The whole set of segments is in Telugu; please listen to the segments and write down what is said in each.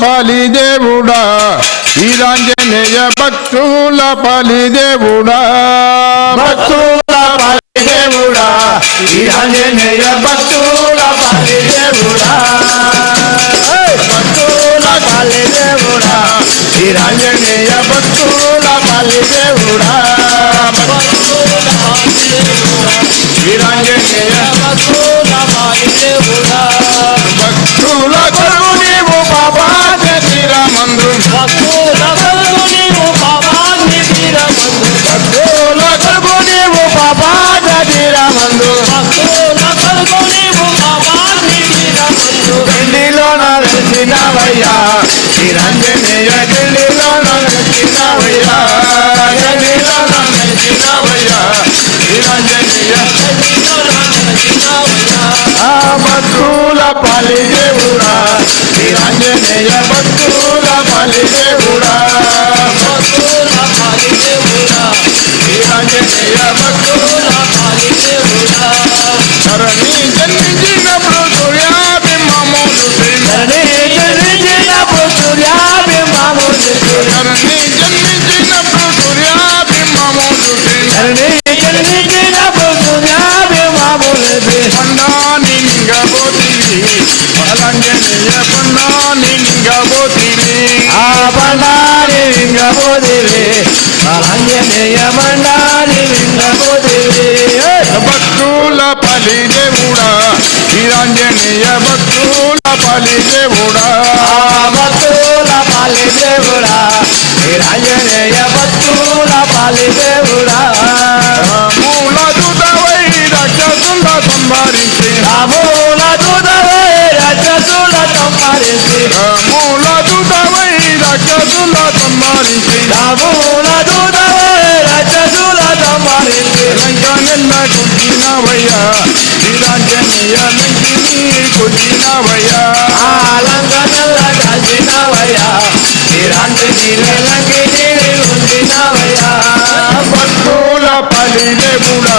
పాలిదేవుడా వీరాంజనేయ భక్తుల పాలిదేవుడా భక్తుల పాలిదేవుడా వీరాంజనేయ భక్తుల పాలిదేవుడా భక్తుల పాలిదేవుడా వీరాంజనేయ భక్తుల పాలిదేవుడా వీరాంజనేయ భక్తుల పాలిదేవుడా భక్తుల కొరకు నీవు పాపాది తీరమందు భక్తుల కొరకు నీవు పాపాది తీరమందు భక్తుల కొరకు నీవు పాపాది తీరమందు భక్తుల కొరకు నీవు పాపాది తీరమందు గండిలో నరసినవయ్యా వీరాంజనేయ గండిలో నరసినవయ్యా గండిలో నరసినవయ్యా వీరాంజనేయ భక్తుల పాలిదేవుడా వీరాంజనేయ భక్తుల పాలిదేవుడా భక్తుల పాలిదేవుడా వీరాంజనేయ భక్తుల పాలిదేవుడా ధరణి జన్మించినప్పుడు సూర్యాభిమము ధరణి జన్మించినప్పుడు సూర్యాభిమము ధరణి జన్మించినప్పుడు సూర్యాభిమము ధరణి జన్మించినప్పుడు సూర్యాభిమము పండాని నింగబోతివి బాలాంజనేయ పండాని నింగబోతివి ఆ బండారి లింగబోదివి బాలాంజనేయ బండారి లింగబోదివి భక్తుల పాలిదేవుడా వీరాంజనేయ భక్తుల పాలిదేవుడా భక్తుల పాలిదేవుడా వీరాంజనేయ భక్తుల పాలిదేవుడా మూల దూతవై రాక్షసుల సంహరించి రాముల దూతవై రాక్షసుల సంహరించి మూల దూతవై రాక్షసుల సంహరించి రాముల దూతవై రాక్షసుల సంహరించి లంకనెల్ల కొట్టినవయ్యా వీరాంజనేయ లంకిని కొట్టినవయ్యా లంకనల్ల కాల్చినవయ్యా వీరాంజనేయ లంకిని ఉంచినవయ్యా భక్తుల పాలిదేవుడా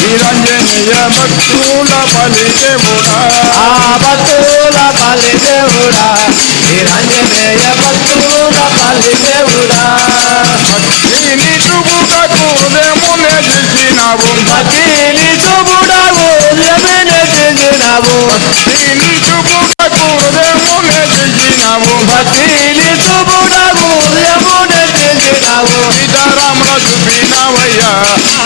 వీరాంజనేయ భక్తుల పాలిదేవుడా భక్తుల పాలిదేవుడా వీరాంజనేయ భక్తుల పాలిదేవుడా భక్తిని చూపుటకు హృదయమునే చేసినావు భక్తిని చూపుడవు ఉదయమునే చేసినావు భక్తిని చూపుటకు హృదయమునే చేసినావు భక్తిని చూపుడవు ఉదయమునే చేసినావు సీతారాముల చూపినావయ్యా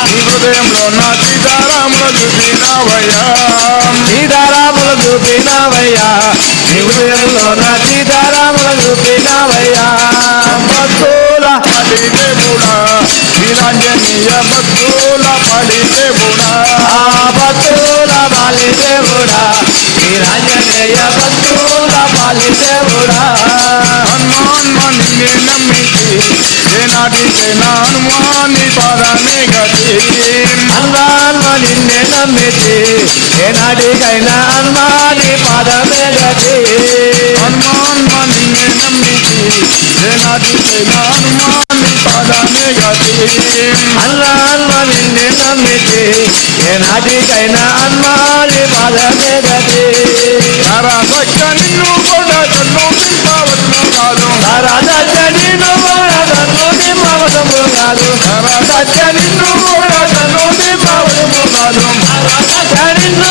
నీ హృదయంలో నా సీతారాముల చూపినావయ్యా సీతారాముల చూపినావయ్యా నీ హృదయంలో నా సీతారాముల చూపినావయ్యా భక్తుల పాలిదేవుడా వీరాంజనేయ భక్తుల పాలిదేవుడా భక్తుల పాలిదేవుడా వీరాంజనేయ భక్తుల పాలిదేవుడా హనుమాన్ నిన్నే నమ్మితి ఏనాటికైనా హనుమాని పాదమే గతి హనుమాన్మ నిన్నే నమ్మితి ఏనాటికైనా హనుమాని పాదమే గతి హనుమాన్ నిన్నే నమ్మితి ఏనాటికైనా హనుమాని పాదమే గతి హనుమాన్మ నిన్నే నమ్మితి ఏనాటికైనా హనుమాని పాదమే గతి సక్క నిన్ను కూడా చల్లు దింపవచ్చును కాదు రాజ నిన్ను నన్ను దింపవసము కాదు సక్క నిన్ను కూడా చల్లు దింపవచ్చును కాదు నిన్ను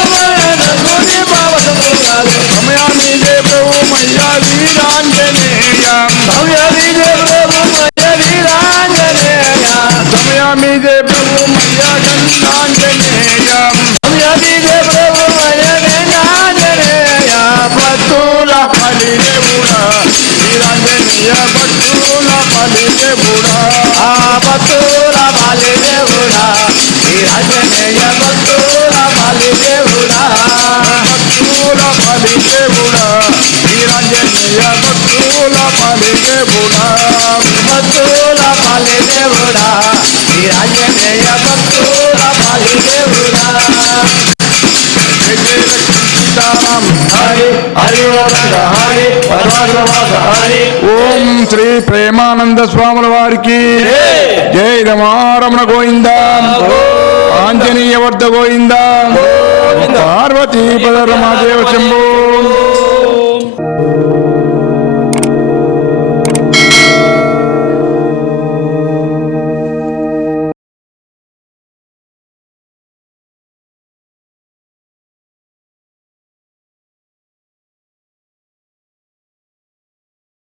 నన్ను దింపవసము కాదు సమయాన్ని ప్రభు మయ్యా వీరాంజనేయ భవ్య విజయ ప్రభు మయ వీరాంజనేయ సమయాన్ని ప్రభు మయ్యా గంగాంజనేయ భవ్య విజయ ప్రభు మయ వీరాంజనేయ భక్తుల పాలిదేవుడా వీరాంజనేయ భక్తుల పాలిదేవుడా భక్తుల పాలిదేవుడా వీరాంజనేయ భక్తుల పాలిదేవుడా భక్తుల పాలిదేవుడా వీరాంజనేయ భక్తుల పాలిదేవుడా భక్తుల పాలిదేవుడా వీరాంజనేయ భక్తుల పాలిదేవుడా సీతారాం హరి హరి హరి పరమాత్మ హరి ఓం శ్రీ ప్రేమానంద స్వాముల వారికి జై రమారమణ గోవింద ఆంజనేయ వర్ధ గోవింద పార్వతీ పద రమాదేవ శంభో